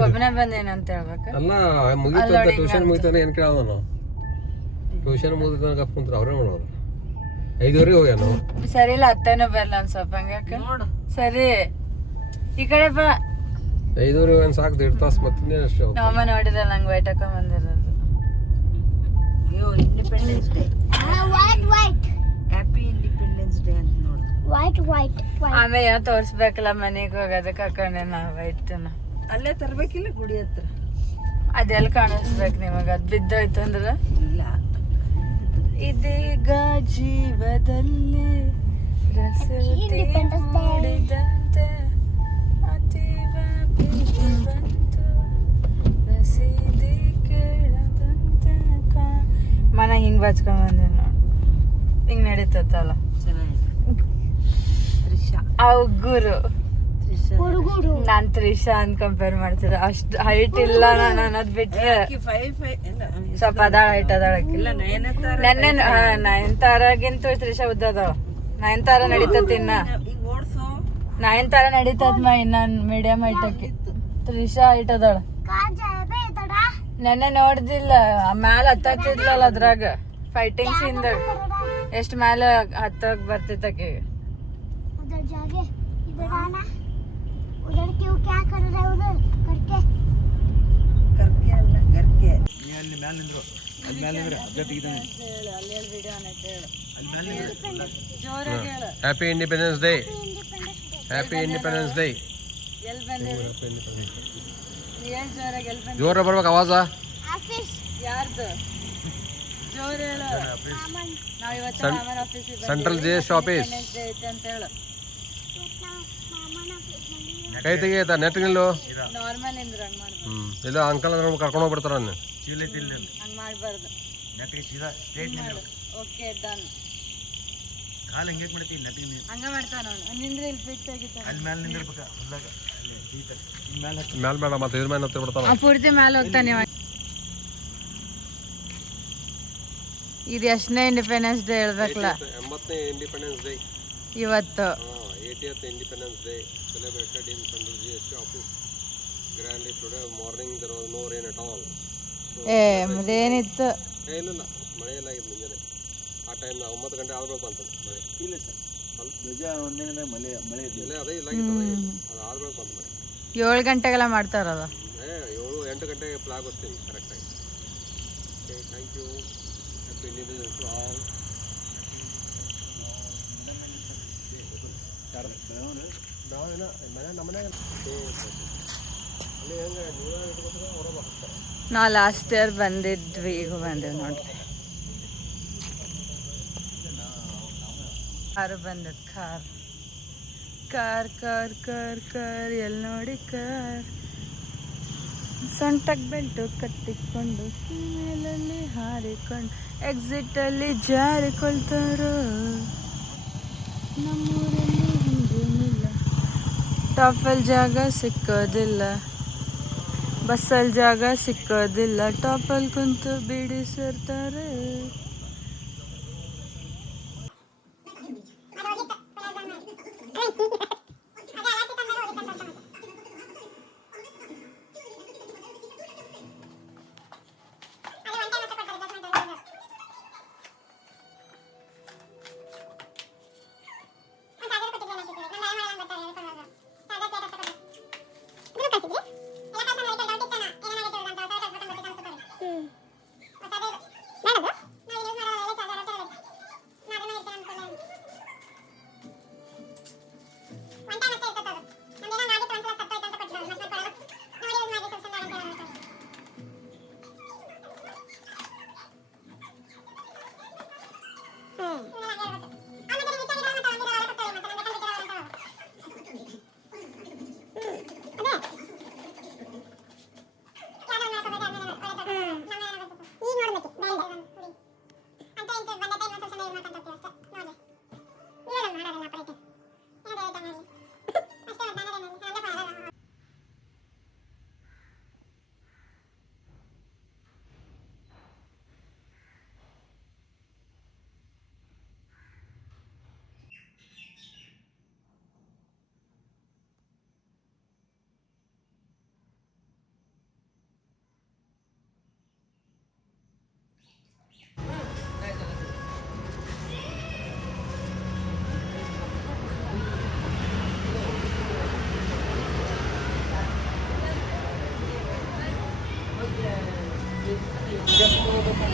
ಒಬ್ಬನೇ ಬಂದೇನಂತ ಹೇಳ್ಬೇಕು. ಅಲ್ಲ ಮುಗಿತು ಅಂತ ಟ್ಯೂಷನ್ ಮುಗಿತಾನೆ ಏನು ಕೇಳೋದ ನಾವು ಟ್ಯೂಷನ್ ಮುಗಿದ ಕಪ್ ಕುಂತ್ರ ಅವ್ರೇ ಮಾಡೋದು 5:30 ಹೋಗ್ಯಾನು. ಸರಿ ಇಲ್ಲ ಅತ್ತೇನೋ ಬರಲ್ಲ ಒಂದು ಸ್ವಲ್ಪ ಹಂಗಾಕ ನೋಡು. ಸರಿ ಈ ಕಡೆ ಬಾ. 5:30 ಹೋಗ್ಯಾನ ಸಾಕು 1.5 ತಾಸು ಮತ್ತೆ ಅಷ್ಟೇ. ನಮ್ಮಮ್ಮ ನೋಡಿರಲ್ಲ ನಂಗೆ ವೈಟ್ ಹಾಕೊಂಡ್ ಬಂದಿರೋದು. ಅಯ್ಯೋ independence day white happy independence day ಅಂತ ನೋಡು. ವೈಟ್ ಆಮೇಲೆ ಯಾವ ತೋರ್ಸ್ಬೇಕಲ್ಲ ಮನೆಗೆ ಹೋಗೋದಕ್ಕೆ ಹಾಕೊಂಡೆ ನಾ ವೈಟ್ನ. ಅಲ್ಲೇ ತರ್ಬೇಕಿಲ್ಲ ಗುಡಿ ಹತ್ರ. ಅದೆಲ್ಲ ಕಾಣಿಸ್ಬೇಕು ನಿಮಗೆ. ಅದು ಬಿದ್ದೋಯ್ತು ಅಂದ್ರೆ ಇಲ್ಲ ಇದೀಗ ಜೀವದಲ್ಲಿ ರಸವತಿ ಮೂಡಿದಂತೆ ಅತೀವ ಪ್ರೀತಿ ಬಂತು ರಸೀದಿ ಕೇಳದಂತೆ ಮನ ಹಿಂಗ್ ಬಚ್ಕೊಂಡ್ ಬಂದೆ ನೋಡಿ. ಹಿಂಗ್ ನಡೀತತ್ತಲ್ಲ ಚೆನ್ನಾಗಿದೆ. ತ್ರಿಷಾ ಗುರು ಹುಡುಗರು ನಾನ್ ತ್ರಿಷಾ ಅಂತ ಕಂಪೇರ್ ಮಾಡ್ತಿದ್ದೆ. ಅಷ್ಟು ಹೈಟ್ ಇಲ್ಲ ನಾನು ಅನ್ನೋದ್ ಬಿಟ್ರೆ ಸ್ವಲ್ಪ ಅದಾಳ ಹೈಟ್ ಅದಾಳಕ್ಕೆ. ಇಲ್ಲ ನೆನ್ನೆ ನಯನತಾರಾಗಿಂತ ತ್ರಿಷಾ ಉದ್ದದಾಳ. ನಯನತಾರ ನಡೀತತ್ ಇನ್ನ ಓಡ್ಸೋ 9 ತರ ನಡೀತದ ಇನ್ನ ಮೀಡಿಯಂ ಹೈಟ್ ಆಕಿ. ತ್ರಿಷಾ ಹೈಟ್ ಅದಾಳ. ನೆನ್ನೆ ನೋಡ್ದಿಲ್ಲ ಮ್ಯಾಲ ಹತ್ತಿದ್ಲಲ್ಲ ಅದ್ರಾಗ ಫೈಟಿಂಗ್ ಸೀನ್ದಾಗ ಎಷ್ಟ್ ಮ್ಯಾಲ ಹತ್ತಕ್ ಬರ್ತಿತ್ತು ಆಕಿಗೆ. उधर जाके इधर आना उधर क्यों क्या कर रहे हो उधर करके ಕರ್ಕೆ ಅಲ್ಲ ಗರ್ಕೆ. ಅಲ್ಲಿ ಮ್ಯಾಲ ನಿಂದ್ರು ಅಲ್ಲಿ ಮ್ಯಾಲ ನಿಂದ್ರೆ ಅಜ್ಜ ತೆಗಿತಾನೆ ಜೋರಾಗಿ ಹೇಳು. Happy independence day. Happy independence day. ಎಲ್ಲಿ ಬಂದಿರಿ ಏನ್ ಜೋರಾಗಿ ಎಲ್ಲಿ ಬಂದಿರಿ? ಜೋರ ಬರ್ಬೇಕು ಆವಾಜ. ऑफिस ಯಾರ್ದು ಜೋರ್ ಹೇಳು. ನಾವ್ ಇವತ್ತು ಮಾಮನ ಆಫೀಸಿಗೆ ಸೆಂಟ್ರಲ್ ಜೆಎಸ್ ಆಫೀಸ್ ಐತೆ ಅಂತ ಹೇಳು. मामा ना ऑफिस ಕೈ ತೆಗಿಯತ್ತ ನೆಟ್ ನಿಲ್ಲು. ನಾರ್ಮಲ್ ಇಂದ್ರ ಹಂಗ್ ಮಾಡ್ಬಾರ್ದು. ಇಲ್ಲ ಅಂಕಲ್ ಅಂದ್ರೆ ಕರ್ಕೊಂಡು ಹೋಗ್ಬಿಡ್ತಾರ ಅವ್ನು. ಚೀಲ ತಿಲ್ಲ ಹಂಗ್ ಮಾಡ್ಬಾರ್ದು. ನಕಲಿ ಸೀದಾ ಸ್ಟ್ರೇಟ್ ನಿಂದ್ರು ಓಕೆ ಡನ್. ಕಾಲು ಹೆಂಗೆ ಮಾಡ್ತೀವಿ ನಟಿಗೆ ನೀರು ಹಂಗ ಮಾಡ್ತಾನ ಅವ್ನು. ನಿಂದ್ರೆ ಇಲ್ಲಿ ಫಿಟ್ ಆಗಿತ್ತ. ಅಲ್ಲಿ ಮ್ಯಾಲ ನಿಂದಿರ್ಬೇಕ ಹೊಲ್ದಾಗ ಅಲ್ಲಿ ಸೀದಾ ಇಲ್ಲಿ ಮ್ಯಾಲ ಹತ್ತಿ ಮ್ಯಾಲ ಬೇಡ ಮತ್ತೆ ಇದ್ರ ಮೇಲೆ ಹತ್ತಿ ಬಿಡ್ತಾನ. ಪೂರ್ತಿ ಮ್ಯಾಲ ಹೋಗ್ತಾನೆ ಇವ. ಇದು ಎಷ್ಟನೇ ಇಂಡಿಪೆಂಡೆನ್ಸ್ ಡೇ ಹೇಳ್ಬೇಕಲ್ಲ 80ನೇ ಇಂಡಿಪೆಂಡೆನ್ಸ್ ಡೇ ಇವತ್ತು. 80th independence day celebrated in Central GST office grandly today morning. There was no rain at all. ಮತ್ತೇನಿತ್ತು ಇಲ್ಲ ಮಳೆ ಎಲ್ಲ ಆಗಿತ್ತು ಮುಂಜಾನೆ. ಆ ಟೈಮ್ 9 ಗಂಟೆ ಆದ್ಮೇಲೆ ಬಂತು ಮಳೆ. ಇಲ್ಲ ಸರ್ ಸ್ವಲ್ಪ ಧ್ವಜ ಒಂದಿನ ಮಳೆ ಮಳೆ ಇಲ್ಲ ಅದೇ ಇಲ್ಲ ಆಗಿತ್ತು ಅದು ಆದ್ಮೇಲೆ ಬಂತು ಮಳೆ. 7 ಗಂಟೆಗೆಲ್ಲ ಮಾಡ್ತಾರದು. 7-8 ಗಂಟೆಗೆ ಫ್ಲಾಗ್ ಹೊಸ್ತೀನಿ ಕರೆಕ್ಟಾಗಿ. Okay thank you. Happy independence to all. ನಾವು ಲಾಸ್ಟ್ ಇಯರ್ ಬಂದಿದ್ವಿ ಈಗ ಬಂದೇವಿ ನೋಡ್ರಿ. ಕಾರು ಬಂದದ್ car car car car car ಎಲ್ಲಿ ನೋಡಿ ಕಾರ್. ಸೊಂಟಕ್ ಬೆಲ್ಟು ಕಟ್ಟಿಕೊಂಡು ಮೇಲಲ್ಲಿ ಹಾರಿಕೊಂಡು ಎಕ್ಸಿಟ್ ಅಲ್ಲಿ ಜಾರಿಕೊಳ್ತಾರೋ. ನಮ್ಮೂರಲ್ಲಿ ಹಿಂಗೇನಿಲ್ಲ. ಟಾಪಲ್ಲಿ ಜಾಗ ಸಿಕ್ಕೋದಿಲ್ಲ, ಬಸ್ಸಲ್ಲಿ ಜಾಗ ಸಿಕ್ಕೋದಿಲ್ಲ. ಟಾಪಲ್ಲಿ ಕುಂತು ಬಿಡಿಸಿರ್ತಾರೆ.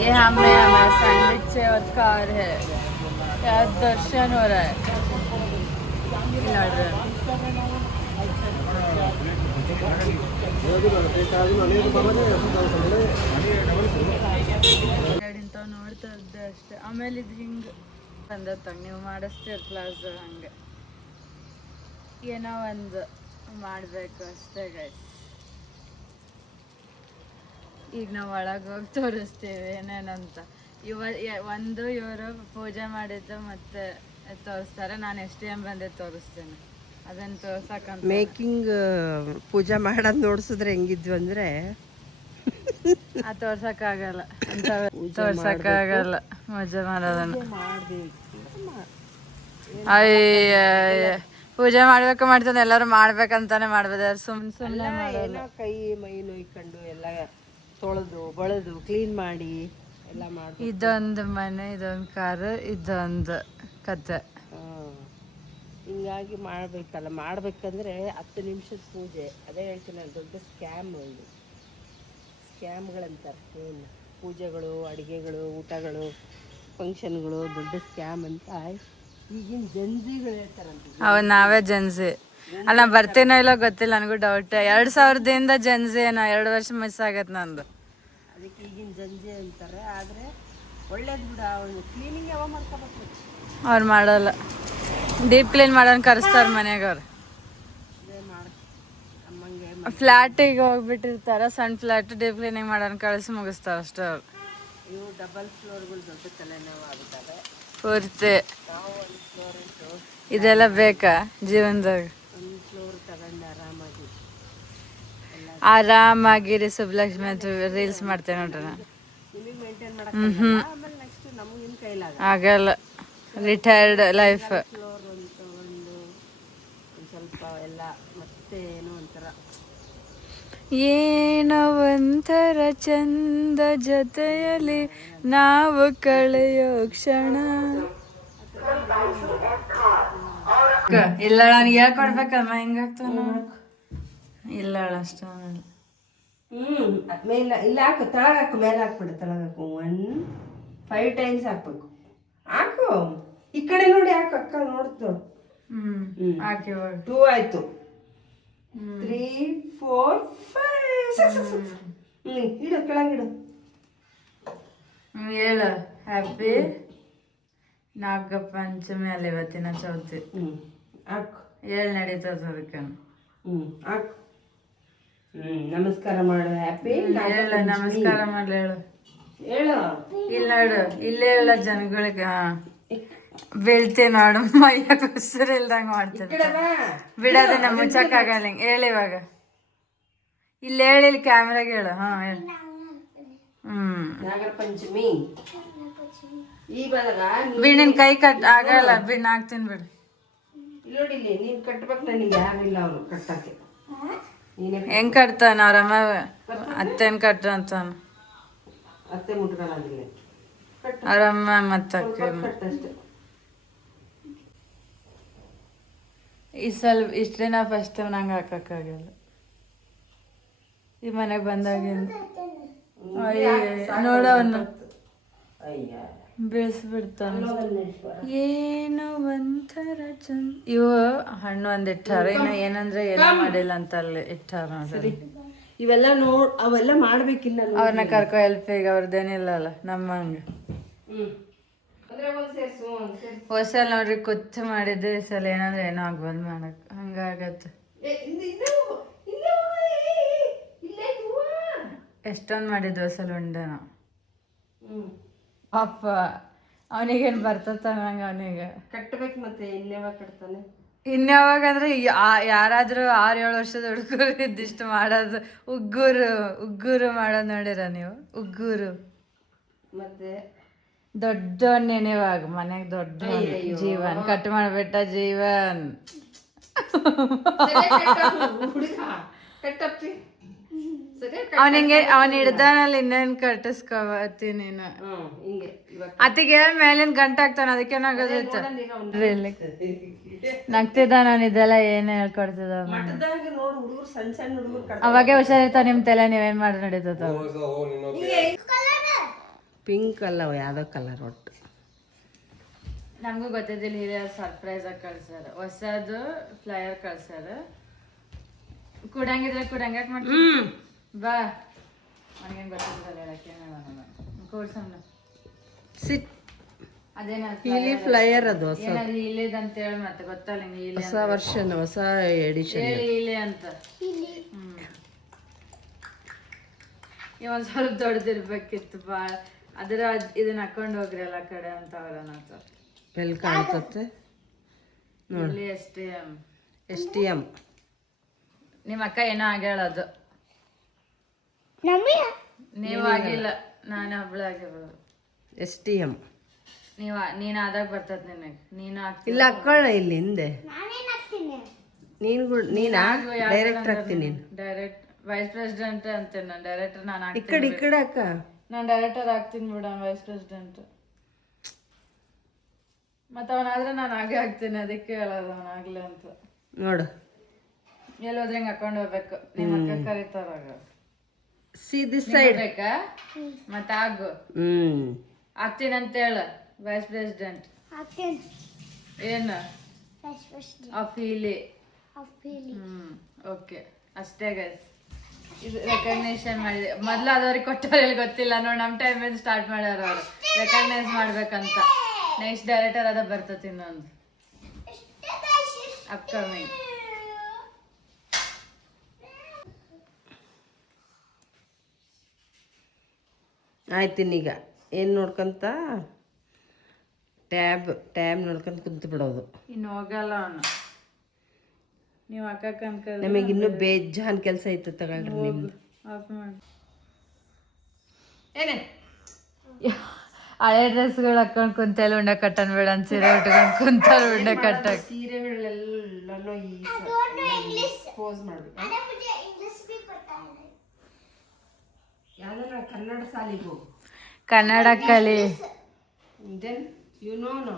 ये हमें हमारा सैंडविच है और कार है। क्या दर्शन हो रहा है। ये लड़ रहे हैं। ಇಂಥವು ನೋಡ್ತಾ ಇದ್ದೆ ಅಷ್ಟೇ. ಆಮೇಲೆ ಇದು ಹಿಂಗೆ ಬಂದತ್ತಂಗೆ ನೀವು ಮಾಡಿಸ್ತೀರ ಪ್ಲಾಸ್ ಹಂಗೆ ಏನೋ ಒಂದು ಮಾಡಬೇಕು ಅಷ್ಟೇ ಗೈಸ್. ಈಗ ನಾವು ಒಳಗೆ ಹೋಗಿ ತೋರಿಸ್ತೀವಿ ಏನೇನಂತ. ಇವರು ಪೂಜೆ ಮಾಡಿದ್ದು ಮತ್ತೆ ತೋರಿಸ್ತಾರೆ. ನಾನು STM ಬಂದೆ ತೋರಿಸ್ತೇನೆ ಅದನ್ನು ತೋರ್ಸಕ್ಕಂತ. ಮೇಕಿಂಗ್ ಪೂಜೆ ಮಾಡೋದು ನೋಡ್ಸಿದ್ರೆ ಹೆಂಗಿದ್ವು ಅಂದ್ರೆ ತೋರ್ಸಕ್ಕಾಗಲ್ಲ ತೋರ್ಸಕ್ಕಾಗಲ್ಲ ಪೂಜೆ ಮಾಡೋದನ್ನ. ಅಯ್ಯ ಪೂಜೆ ಮಾಡ್ಬೇಕು ಮಾಡ್ತಾನೆ ಎಲ್ಲರೂ ಮಾಡ್ಬೇಕಂತಾನೆ ಮಾಡ್ಬೋದು. ಸುಮ್ಮನೆ ಏನೋ ಕೈ ಮೈ ನೋಯ್ಕೊಂಡು ಎಲ್ಲ ತೊಳೆದು ಬಳೆದು ಕ್ಲೀನ್ ಮಾಡಿ ಎಲ್ಲ ಮಾಡಿ. ಇದೊಂದು ಮನೆ, ಇದೊಂದು ಕಾರು, ಇದೊಂದು ಕತೆ. ಹಿಂಗಾಗಿ ಮಾಡಬೇಕಲ್ಲ. ಮಾಡಬೇಕಂದ್ರೆ 10 ನಿಮಿಷದ ಪೂಜೆ. ಅದೇ ಹೇಳ್ತೀನಿ, ದೊಡ್ಡ ಸ್ಕ್ಯಾಮ್ ಇದು. ಸ್ಕ್ಯಾಮ್ಗಳಂತಾರೆ ಏನು ಪೂಜೆಗಳು, ಅಡುಗೆಗಳು, ಊಟಗಳು, ಫಂಕ್ಷನ್ಗಳು ದೊಡ್ಡ ಸ್ಕ್ಯಾಮ್ ಅಂತ ಈಗಿನ ಜನ್ಜಿಗಳು ಹೇಳ್ತಾರಂತೆ. ಅವ್ ನಾವೇ ಜನ್ಸಿ ಅಲ್ಲ. ಬರ್ತೀನೋ ಇಲ್ಲೋ ಗೊತ್ತಿಲ್ಲ, ನನಗೂ ಡೌಟ್. 2000ದಿಂದ ಜನ್ಸಿ ಏನೋ 2 ವರ್ಷ ಮಿಸ್ ಆಗತ್ತೆ ನಂದು. ಅದಕ್ಕೆ ಈಗಿನ ಜಂಜಿ ಅಂತಾರೆ. ಆದರೆ ಒಳ್ಳೇದು ಬಿಡ. ಅವನು ಕ್ಲೀನಿಂಗ್ ಯಾವಾಗ ಮಾಡ್ಕೋಬೇಕು. ಅವ್ರು ಮಾಡಲ್ಲ. ಡೀಪ್ ಕ್ಲೀನ್ ಮಾಡೋನ್ ಕರೆಸ್ತಾರೆ ಮನೆಯಾಗ. ಅವ್ರು ಫ್ಲ್ಯಾಟಿಗೆ ಹೋಗ್ಬಿಟ್ಟಿರ್ತಾರ, ಸಣ್ಣ ಫ್ಲ್ಯಾಟ್ ಡೀಪ್ ಕ್ಲೀನಿಂಗ್ ಮಾಡೋನ್ ಕಳಿಸಿ ಮುಗಿಸ್ತಾರ ಅಷ್ಟೇ ಅವ್ರು. ಇವು ಡಬಲ್ ಫ್ಲೋರ್ಗಳು ದೊಡ್ಡ ತಲೆನೋವು ಆಗುತ್ತವೆ ಪೂರ್ತಿ. ನಾವು ಒಂದು ಫ್ಲೋರ್ ಉಂಟು. ಇದೆಲ್ಲ ಬೇಕಾ ಜೀವನದಾಗ? ಒಂದು ಫ್ಲೋರ್ ತಗೊಂಡು ಆರಾಮಾಗಿರಿ. ಸುಬ್ಲಕ್ಷ್ಮಿ ಅಂತ ರೀಲ್ಸ್ ಮಾಡ್ತೇನೆ ನೋಡ್ರಿ ನಾನು. ನಿಮಗೆ ಮೇಂಟೈನ್ ಮಾಡೋಕ್ಕಾಗಲ್ಲ. ಆಮೇಲೆ ನೆಕ್ಸ್ಟ್ ನಮಗಿನ ಕೈಲಾಗ ಆಗಲ್ಲ. Retired life. ಫ್ಲೋರ್ ಒಂದು ತಗೊಂಡು ಒಂದು ಸ್ವಲ್ಪ ಎಲ್ಲ ಮತ್ತೆ ಏನೋ ಒಂಥರ ಏನೋ ಒಂಥರ ಚಂದ ಜೊತೆಯಲ್ಲಿ ನಾವು ಕಳೆಯೋ ಕ್ಷಣ. ಇಲ್ಲ ನನಗೆ ಹೇಳ್ಕೊಡ್ಬೇಕಮ್ಮ ಹೆಂಗಾಗ್ತಾನ. ಇಲ್ಲ ಅಷ್ಟ ಮೇಲೆ ಇಲ್ಲ ಹಾಕು. ತಳಗ ಹಾಕು. ಮೇಲೆ ಹಾಕ್ಬಿಡು. ತಳಗ ಹಾಕು. 5 ಟೈಮ್ಸ್ ಹಾಕ್ಬೇಕು. ಹಾಕು. ಈ ಕಡೆ ನೋಡಿ ಹಾಕು. ಅಕ್ಕ ನೋಡ್ತು. ಹಾಕಿ 2 ಆಯ್ತು. 3 4 5 ಇಡು. ಕೆಳಗಿಡು. ಹೇಳು. ಹ್ಯಾಪಿ ನಾಗ ಪಂಚಮಿ ಅಲ್ಲ ಇವತ್ತಿನ ಚೌತಿ. ಹಾಕು. ಹೇಳಿ ನಡೀತದ ಅದಕ್ಕೆ. ಹಾಕು. ನಮಸ್ಕಾರ ಮಾಡು. ಹ್ಯಾಪಿ ಹೇಳ ನಮಸ್ಕಾರ ಮಾಡ್ಲಿ. ಹೇಳು ಹೇಳು. ಇಲ್ಲ ನೋಡು ಇಲ್ಲೇ ಹೇಳ ಜನಗಳಿಗೆ. ಬೀಳ್ತೀನಿ ನೋಡು. ಮೈಯಾಗ ಉಸಿರು ಇಲ್ದಂಗ ಮಾಡ್ತೀನಿ. ಬಿಡೋದನ್ನ ಮುಚ್ಚಕ್ಕಾಗಲ್ಲ. ಹಿಂಗೆ ಹೇಳಿ ಇವಾಗ. ಇಲ್ಲಿ ಹೇಳಿ, ಇಲ್ಲಿ ಕ್ಯಾಮ್ರಾಗ ಹೇಳು. ಹೇಳಿ. ನಾಗರ ಪಂಚಮಿ ಈ ಬದಗ ನಿನ್ ಕೈ ಕಟ್ ಆಗಲ್ಲ. ಹಾಕ್ತೀನಿ ಬಿಡು. ನೋಡಿ ಇಲ್ಲಿ ನೀನ್ ಕಟ್ಬೇಕು. ನನಗೆ ಯಾರಿಲ್ಲ ಅವ್ರು ಕಟ್ಟಕ್ಕೆ. ಹೆಂಗ್ ಕಟ್ತಾನ ಅವ್ರಮ್ಮ? ಅತ್ತೇನ್ ಕಟ್ಟ ಅಂತಾನ. ಅತ್ತೆ ಮುಟ್ಕೊಳ್ಳೋದಿಲ್ಲ. ಅವ್ರಮ್ಮ ಮತ್ತ ಕಟ್ಟಷ್ಟೇ. ಈ ಸ್ವಲ್ಪ ಇಷ್ಟ ದಿನ ಫಸ್ಟ್ ಟೈಮ್ ನಂಗೆ ಹಾಕಕ್ಕಾಗಲ್ಲ. ಈ ಮನೆಗೆ ಬಂದಾಗಿಂದ ನೋಡವನ್ನ ಬೀಳ್ಸ್ಬಿಡ್ತಾನ. ಏನೋ ಒಂಥರ ಚಂದ. ಇವು ಹಣ್ಣು ಒಂದ್ ಇಟ್ಟಾರ. ಇನ್ನು ಏನಂದ್ರೆ ಏನೋ ಮಾಡಿಲ್ಲ ಅಂತ ಅಲ್ಲಿ ಇಟ್ಟಾರ. ಇವೆಲ್ಲ ಅವೆಲ್ಲ ಮಾಡ್ಬೇಕಿನ್ನ. ಅವ್ರನ್ನ ಕರ್ಕೊ ಹೆಲ್ಪಿಗೆ. ಅವ್ರದ್ದೇನಿಲ್ಲಲ್ಲ ನಮ್ಮಂಗ. ಹೊಸ ನೋಡ್ರಿ ಕುತ್ತು ಮಾಡಿದ್ದೆ. ಈ ಸಲ ಏನಂದ್ರೆ ಏನೋ ಆಗ್ಬಂದ್ ಮಾಡಕ್ ಹಂಗಾಗತ್ತೆ. ಎಷ್ಟೊಂದು ಮಾಡಿದ್ವಿ ಹೊಸಲ ಉಂಡೆ ನಾವು. ಅಪ್ಪ ಅವನಿಗೇನು ಬರ್ತತ್ತ ನಂಗೆ. ಅವನಿಗೆ ಕಟ್ಟಬೇಕು. ಮತ್ತೆ ಇನ್ಯಾವಾಗ ಕಟ್ತಾನೆ? ಇನ್ಯಾವಾಗ ಅಂದ್ರೆ ಯಾರಾದ್ರೂ 6-7 ವರ್ಷದ ಹುಡುಗರು ಇದ್ದಿಷ್ಟು ಮಾಡೋದು. ಉಗ್ಗೂರು ಮಾಡೋದು ನೋಡಿರ ನೀವು? ಉಗ್ಗೂರು ಮತ್ತೆ ದೊಡ್ಡ ನೆನೆವಾಗ ಮನೆಗೆ ದೊಡ್ಡ ಜೀವನ್ ಕಟ್ ಮಾಡ್ಬಿಟ್ಟ. ಜೀವನ್ ಅವನಿಗೆ ಅವನ್ ಹಿಡ್ದಾನಲ್ಲಿ ಇನ್ನೇನ್ ಕಟ್ಟಿಸ್ಕೋಬತ್ತಿ ನೀನು. ಅತ್ತಿಗೆ ಮೇಲಿನ ಗಂಟೆ ಹಾಕ್ತಾನ. ಅದಕ್ಕೇನಾಗೋದಿತ್ತು. ನಗ್ತಿದ್ದ. ನಾನು ಇದೆಲ್ಲ ಏನ್ ಹೇಳ್ಕೊಡ್ತಿದ್ದ. ಅವಾಗೆ ಹುಷಾರಿರ್ತಾವ ನಿಮ್ ತಲೆ. ನೀವೇನ್ ಮಾಡಿ ನಡೀತದ. ಪಿಂಕ್ ಅಲ್ಲ ಯಾವುದೋ ಕಲರ್ ಒಟ್ಟು. ನಮಗೂ ಗೊತ್ತಿದ್ದಿಲ್ಲ ಹಿರಿಯರು ಸರ್ಪ್ರೈಸ್ ಆಗಿ ಕಳ್ಸ್ಯಾರ. ಹೊಸದು ಫ್ಲೈಯರ್ ಕಳ್ಸ್ಯಾರ. ಕುಡಂಗಿದ್ರೆ ಕುಡಂಗಾಕ್ ಮಾಡ್ತೀನಿ ಬಾ. ನನಗೇನು ಗೊತ್ತಿದ್ದಲ್ಲ ಹೇಳಕ್ಕೆ ಕೂಡ್ಸಮ್ಮ. ಸಿಟ್ ಅದೇನ ಹೀಲಿ ಫ್ಲೈಯರ್ ಅದು ಹೊಸ ಏನಾದ್ರು ಇಲ್ಲಿದ್ ಅಂತ ಹೇಳಿ ಮತ್ತೆ ಗೊತ್ತಲ್ಲ ಹಿಂಗೆ ಇಲ್ಲಿ ಹೊಸ ವರ್ಷನ್ ಹೊಸ ಎಡಿಷನ್. ಹೇಳಿ ಇಲ್ಲಿ ಅಂತ. ಇವಾಗ ಸ್ವಲ್ಪ ದೊಡ್ಡದಿರ್ಬೇಕಿತ್ತು ಭಾಳ. ಅದರ ಇದನ್ನ ಹಾಕೊಂಡು ಹೋಗ್ರಿ ಎಲ್ಲ ಕಡೆ ಅಂತ ಅವ್ರನ್ನ. ಎಲ್ಲಿ ಕಾಣ್ತತ್ತೆ ಇಲ್ಲಿ ಅಷ್ಟೇ. STM. ನಿಮ್ಮ ಅಕ್ಕ ಏನೋ ಆಗ್ಯಾಳದು. ನೀವು ಆಗಿಲ್ಲ, ನಾನು ಒಬ್ಳು ಆಗಿರೋದು. STM. ನೀನು ಆದಾಗ ಬರ್ತದ ನಿನಗೆ. ನೀನು ಇಲ್ಲ ಹಾಕೊಳ್ಳ ಇಲ್ಲಿ ಹಿಂದೆ. ನೀನು ಡೈರೆಕ್ಟ್ ಆಗ್ತೀನಿ ನೀನು. ಡೈರೆಕ್ಟ್ ವೈಸ್ ಪ್ರೆಸಿಡೆಂಟ್ ಅಂತೇನೆ ನಾನು. ಡೈರೆಕ್ಟರ್ ನಾನು ಈ ಕಡೆ ಅಕ್ಕ. ನಾನು ಡೈರೆಕ್ಟರ್ ಆಗ್ತೀನಿ ಬಿಡ, ವೈಸ್ ಪ್ರೆಸಿಡೆಂಟ್. ಮತ್ತೆ ಅವನಾದ್ರೆ ನಾನು ಹಾಗೆ ಆಗ್ತೀನಿ, ಅದಕ್ಕೆ ಹೇಳೋದು ಅವನಾಗ್ಲಿ ಅಂತ. ನೋಡು ಎಲ್ಲಿ ಹೋದ್ರೆ ಹಿಂಗೆ ಹಾಕೊಂಡು ಹೋಗ್ಬೇಕು. ನಿಮ್ಮ ಅಕ್ಕ ಕರೀತಾರಾಗ ಸಿ ದಿಸ್ ಸೈಡ್ ಬೇಕಾ? ಮತ್ತೆ ಆಗು ಆಗ್ತೀನಿ ಅಂತ ಹೇಳ. ವೈಸ್ ಪ್ರೆಸಿಡೆಂಟ್ ಏನು ಅಫೀಲಿ. ಓಕೆ ಅಷ್ಟೇ ಗೈಸ್. ಇದು ರೆಕಗ್ನೇಷನ್ ಮಾಡಿದೆ. ಮೊದ್ಲು ಅದವ್ರಿಗೆ ಕೊಟ್ಟವ್ರಿಗೆ ಗೊತ್ತಿಲ್ಲ ನೋಡಿ. ನಮ್ಮ ಟೈಮಿಂದ ಸ್ಟಾರ್ಟ್ ಮಾಡ್ಯಾರ ಅವರು ರೆಕಗ್ನೈಸ್ ಮಾಡ್ಬೇಕಂತ. ನೆಕ್ಸ್ಟ್ ಡೈರೆಕ್ಟರ್ ಅದ ಬರ್ತತಿ ಇನ್ನೊಂದು ಅಪ್ಕಮಿಂಗ್. ಆಯ್ತಿನೀಗ ಏನು ನೋಡ್ಕೊಂತ ಟ್ಯಾಬ್ ನೋಡ್ಕೊಂತ ಕುಂತು ಬಿಡೋದು. ಇನ್ನು ಹೋಗಲ್ಲ ಅವನು. ನೀವು ಹಾಕಕ್ಕೆ ಅನ್ಕ ನಮಗೆ ಇನ್ನೂ ಬೇಜಾನ್ ಕೆಲಸ ಐತೆ ತಗೊಳ್ರಿ ನಿಮ್ದು. ಆಫ್ ಮಾಡಿ. ಏನೇ ಹಳೆ ಡ್ರೆಸ್ಗಳು ಹಾಕೊಂಡು ಕುಂತಲ್ಲಿ ಉಂಡೆ ಕಟ್ಟನ್ ಬೇಡ ಅಂತ ಸೀರೆ ಉಟ್ಕೊಂಡು ಕುಂತಲ್ಲಿ ಉಂಡೆ ಕಟ್ಟಕ್ಕೆ. ಸೀರೆಗಳೆಲ್ಲನೂ ಪೋಸ್ ಮಾಡ್ಬೇಕು. ಯಾವ್ದಾರ ಕನ್ನಡ ಸಾಲಿಗೆ ಹೋಗು. ಕನ್ನಡ ಕಲಿ. Then you know no.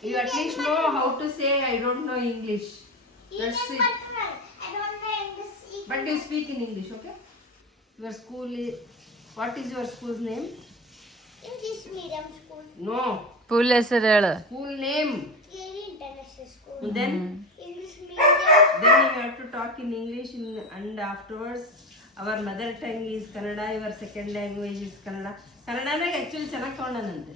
You at least know how to say I don't know English. That's it. I don't know English. But you speak in English, okay? Your school is. What is your school's name? English medium school. No. Full ಹೆಸರು ಹೇಳು. School name. KV International School. Then English medium. then you have to talk in English and afterwards our mother tongue is Kannada. Your second language is Kannada. ಕನ್ನಡನಾಗ actually ಚೆನ್ನಾಗಿ ತೊಗೊಂಡನಂತೆ.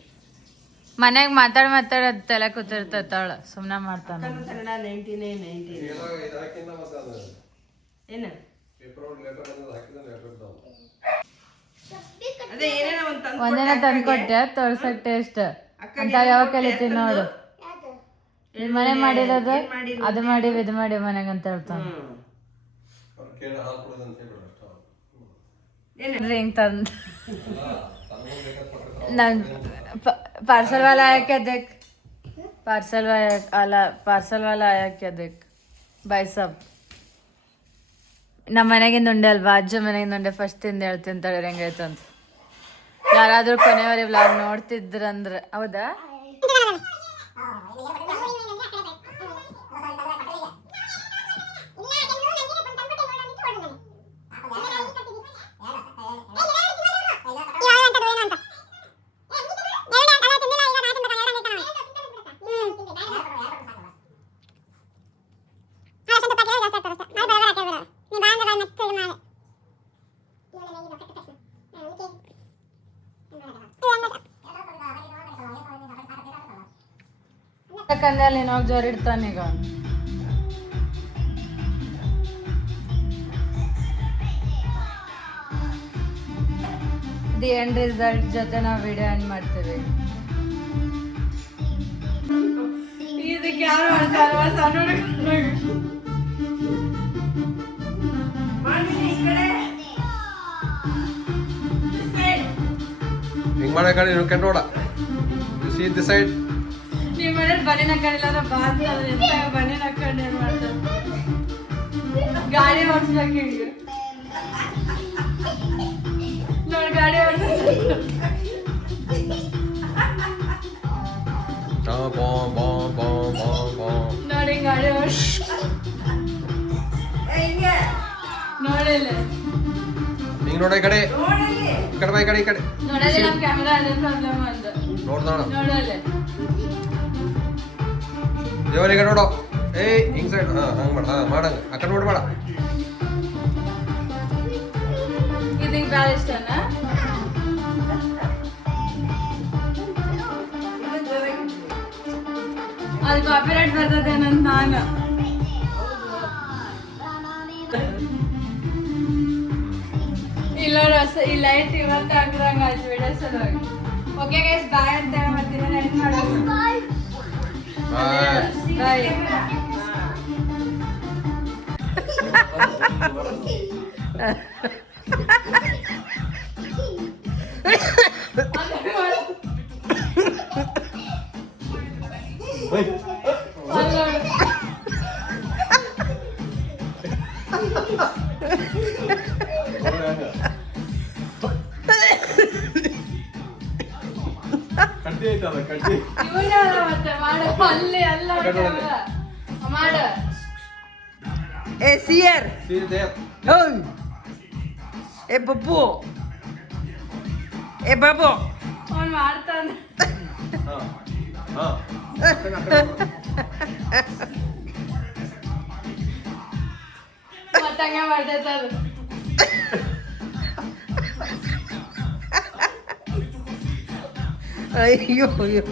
ಮನ್ಯಾಗ ಮಾತಾಡ ತಲೆ ಕೂತಿರ್ತೈತಾಳ ಸುಮ್ಮನೆ ಮಾಡ್ತಾನ. ಕನ್ನಡ 99 ಏನು ಅದೇ ಏನೇನೋ ಒಂದಿನ ತಂದ್ಕೊಟ್ಟೆ ತೋರ್ಸಕ್ ಟೇಸ್ಟ್ ಅಂತ. ಯಾವಾಗ ಕಲಿತೀನಿ ನೋಡು. ಈ ಮನೆ ಮಾಡಿರೋದು ಅದು ಮಾಡಿ ಇದು ಮಾಡಿ ಮನೆಗೆ ಅಂತ ಹೇಳ್ತಾನ. ಹಿಂಗ್ ತಂದ್ ನನ್ पार्सल वाला आया क्या देख. पार्सल वाला आया क्या देख भाई साहब. ನಮ್ಮ ಮನೆಗಿಂದ ಉಂಡೆ ಅಲ್ವಾ, ಅಜ್ಜ ಮನೆಗಿಂದ ಉಂಡೆ ಫಸ್ಟ್ ತಿಂದು ಹೇಳ್ತೀನಿ ತಡೀರಿ ಹೆಂಗಾಯ್ತು ಅಂತ. ಯಾರಾದರೂ ಕೊನೆಯವರೆ ವ್ಲಾಗ್ ನೋಡ್ತಿದ್ರಂದ್ರೆ ಹೌದಾ. ಕಂದಲ್ಲಿ ಹೋಗಿ ಜೋರ್ ಇಡ್ತಾನೀಗ. ದಿ ಎಂಡ್ ರಿಸಲ್ಟ್ ಜೊತೆ ನಾವು ವಿಡಿಯೋ ಎಂಡ್ ಮಾಡ್ತೀವಿ. ಇದಕ್ಕೆ ಯಾರು ಮಾಡ್ತಾರಲ್ವಾ ಸಣ್ಣ ಹಿಂಗ್ ಮಾಡೋ ಕಡೆ ನೀವು ಕಂಡೋಡ ಸಿ ದಿ ಸೈಡ್. ನೀವು ಮನೇಲಿ ಬನ್ನಿನ ಹಾಕೊಂಡಿಲ್ಲ ಅಂದ್ರೆ ಬಾತ್ ಬನ್ನಿನ ಹಾಕೊಂಡು ಏನ್ ಮಾಡ್ತಾರೆ. ಗಾಡಿ ಓಡಿಸ್ಬೇಕು ಈಗ ನೋಡಿ. ಗಾಡಿ ಓಡಿಸ್ಬೇಕು ನೋಡಿ. ಗಾಡಿ ಓಡಿಸ್ ನೋಡಿಲ್ಲ ಹಿಂಗ್ ನೋಡ ಈ ಕಡೆ ನೋಡಲಿ ಕಡೆ ಬಾ, ಈ ಕಡೆ ಈ ಕಡೆ ನೋಡಲ್ಲಿ ನಮ್ಮ ಕ್ಯಾಮೆರಾ ಅದೇ ಪ್ರಾಬ್ಲಮ್ ಅಂತ ನೋಡ್ದಾಣ ನೋಡಲ್ಲೇ ದೇವರಿಗೆ ನೋಡೋ ಏಯ್ ಹಿಂಗ್ ಸೈಡ್ ಹಂಗ್ ಮಾಡ ಮಾಡಂಗ ಆ ಕಡೆ ನೋಡ್ಬೇಡ ಇದಕ್ಕೆ ಭಾಳ ಇಷ್ಟನಾ ಅದು ಕಾಪಿರೈಟ್ ಬರ್ತದೇನಂತ ನಾನು ಇಲ್ಲ ಈ ಲೈಟ್ ಇವತ್ತು ಹಾಕಿದಂಗ ಆಯ್ತು ವಿಡಿಯೋ ಸಲುವಾಗಿ ಓಕೆ ಗೈಸ್ ಬಾಯ್ ಅಂತ ಬರ್ತೀನಿ ಎಂಡ್ ಮಾಡೋದು ಬಾಯ್ ಕಡ್ಡಿ ಐತಲ್ಲ ಕಡ್ಡಿ ಮತ್ತೆ ಮಾಡು ಅಲ್ಲಿ ಅಲ್ಲ ಮಾಡು ಏ ಸಿಯರ್ ಸೀರೆ ಓಯ್ ಏ ಬಬ್ಬು ಏ ಬಾಬು ಅವ್ನು ಮಾಡ್ತಾನೆ ಮತ್ತಂಗ ಮಾಡ್ತೈತೆ ಅದು ಅಯ್ಯೋ ಅಯ್ಯೋ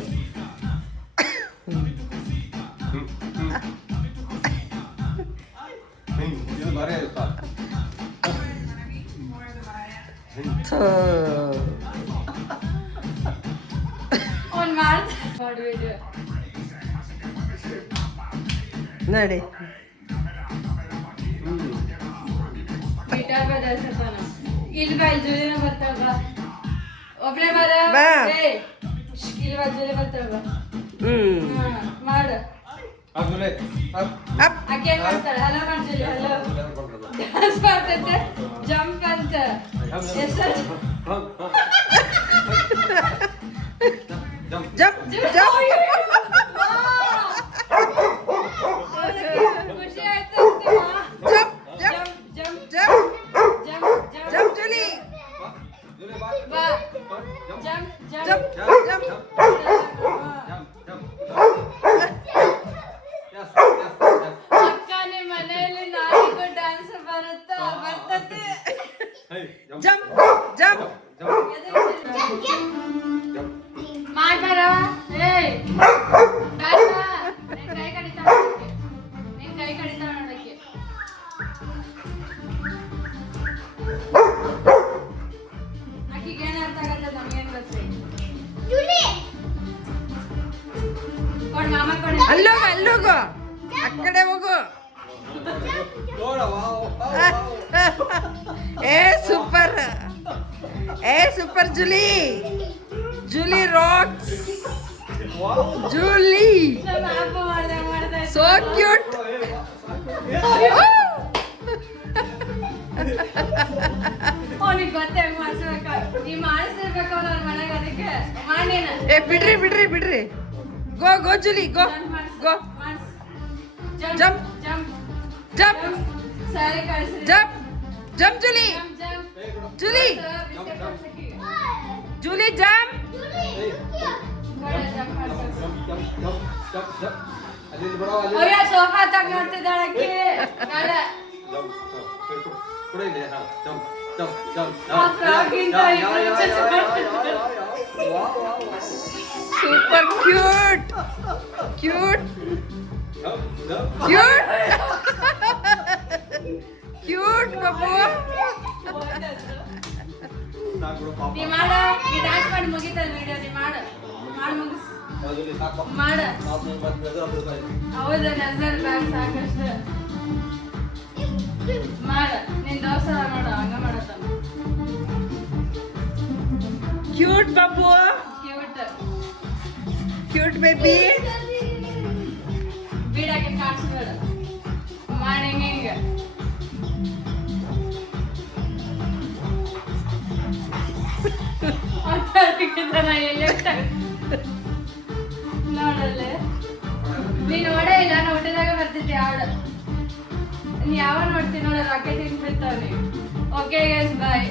ಇದು ಬಾರಿ ಆಯ್ತಾ ಅವ್ನು ಮಾಡ್ತಾನೆ ಮಾಡು ವಿಡಿಯೋ ನಡಿ ಗಿಟಾರ್ ಬದಲ್ಸತಾನ ಇಲ್ಲಿ ಬಾ ಇಲ್ಲಿ ಜೊತೆನ ಬರ್ತಾವ ಬಾ ಒಬ್ಳೆ ಬರ ಬಾ. ಇಲ್ಲಿ ಬಾ ಜೊತೆ ಬರ್ತಾವ ಬಾ ಮಾಡು ಆದ್ಮೇಲೆ ಅಪ್ ಆಕೆ ಏನ್ ಮಾಡ್ತಾಳೆ ಹಲೋ ಮಾಡ್ತಿಲ್ಲ ಹಲೋ ಡ್ಯಾನ್ಸ್ ಮಾಡ್ತೈತೆ ಜಂಪ್ ಅಂತ ಎಷ್ಟು ಜಂಪ್ ಜಂಪ್ ಖುಷಿ ಆಯ್ತು jump jump jump jump jump jump Julie ಬಾ ಜಂಪ್ ಜಂಪ್ ಜಂಪ್ ಜಂಪ್ ಅಕ್ಕ ನಿಮ್ಮ ಮನೆಯಲ್ಲಿ ನಾಯಿಗೂ ಡ್ಯಾನ್ಸ್ ಬರುತ್ತಾ ಬರ್ತತೆ ಜಂಪ್ ಜಂಪ್ ಮಾಡ್ಬಾರ ಏಯ್ ಕಾಯ್ತಾ ನಿನ್ ಕೈ ಕಡಿತಾ ನೋಡಕ್ಕೆ ನಿನ್ ಕೈ ಕಡಿತಾ ನೋಡಕ್ಕೆ ಆಕಿಗೆ ಏನ್ ಅರ್ಥ ಆಗತ್ತೆ ನಮ್ಗೇನ್ ಗೊತ್ತೇ ಕೊಡ್ ಮಾಮ ಕೊಡ ಅಲ್ಲೋಗು ಅಲ್ಲೋಗು ಆ ಕಡೆ ಹೋಗು ಏ ಸೂಪರ್ ಜುಲಿ ಜುಲಿ ರಾಕ್ಸ್ ಜುಲಿ ನಮ್ಮ ಅಪ್ಪ ಮಾಡ್ದಂಗ ಮಾಡ್ತಾ ಇದ್ದ. ಸೋ ಕ್ಯೂಟ್ ಅವ್ನಿಗೆ ಗೊತ್ತೇ ಹೆಂಗ್ ಮಾಡ್ಸ್ಬೇಕ ನೀ ಮಾಡಿಸ್ತಿರ್ಬೇಕು ಅವ್ನ ಅವ್ರ ಮನೆಗೆ ಅದಕ್ಕೆ ಮಾಡೇನ ಏ ಬಿಡ್ರಿ ಬಿಡ್ರಿ ಬಿಡ್ರಿ go go Julie go go jump Jump. Jump jump ಸರಿ ಕಳ್ಸ್ರಿ jump jump Julie jump jump Julie Julie jump ಅಯ್ಯೋ ಸೋಫಾ ತಗ ನೋಡ್ತಿದ್ದಾಳಕ್ಕೆ ಕಾಲ super cute cute cute cute ಬಾಬು ನೀ ಮಾಡ ನೀ ಡ್ಯಾನ್ಸ್ ಮಾಡಿ ಮುಗಿತದ ವಿಡಿಯೋ ನೀ ಮಾಡ ಮಾಡಿ ಮುಗಿಸ್ ಮಾಡ ಹೌದು ನಜರ್ ಬ್ಯಾಗ್ ಸಾಕಷ್ಟು ಮಾಡ ನಿನ್ ದೋಸ್ತ ನೋಡ ಹಂಗ ಮಾಡತ್ತ ಕ್ಯೂಟ್ ಬಾಬು ಕ್ಯೂಟ್ ಕ್ಯೂಟ್ ಬೇಬಿ ಬಿಡಕ್ಕೆ ಕಾಣಿಸ್ಬೇಡ ಮಾಡಿ ಹಿಂಗ ನೋಡಲ್ಲೇ ನೀನ್ ನೋಡೇ ಇಲ್ಲ ನಾನು ಊಟದಾಗ ಬರ್ತಿದ್ದೆ ಹಾಡು ನೀ ಯಾವ ನೋಡ್ತೀನಿ ನೋಡ ರಾಕೆಟ್ ಹಿಂಗ್ ಬಿಡ್ತಾವ ಓಕೆ ಗೈಸ್ ಬಾಯ್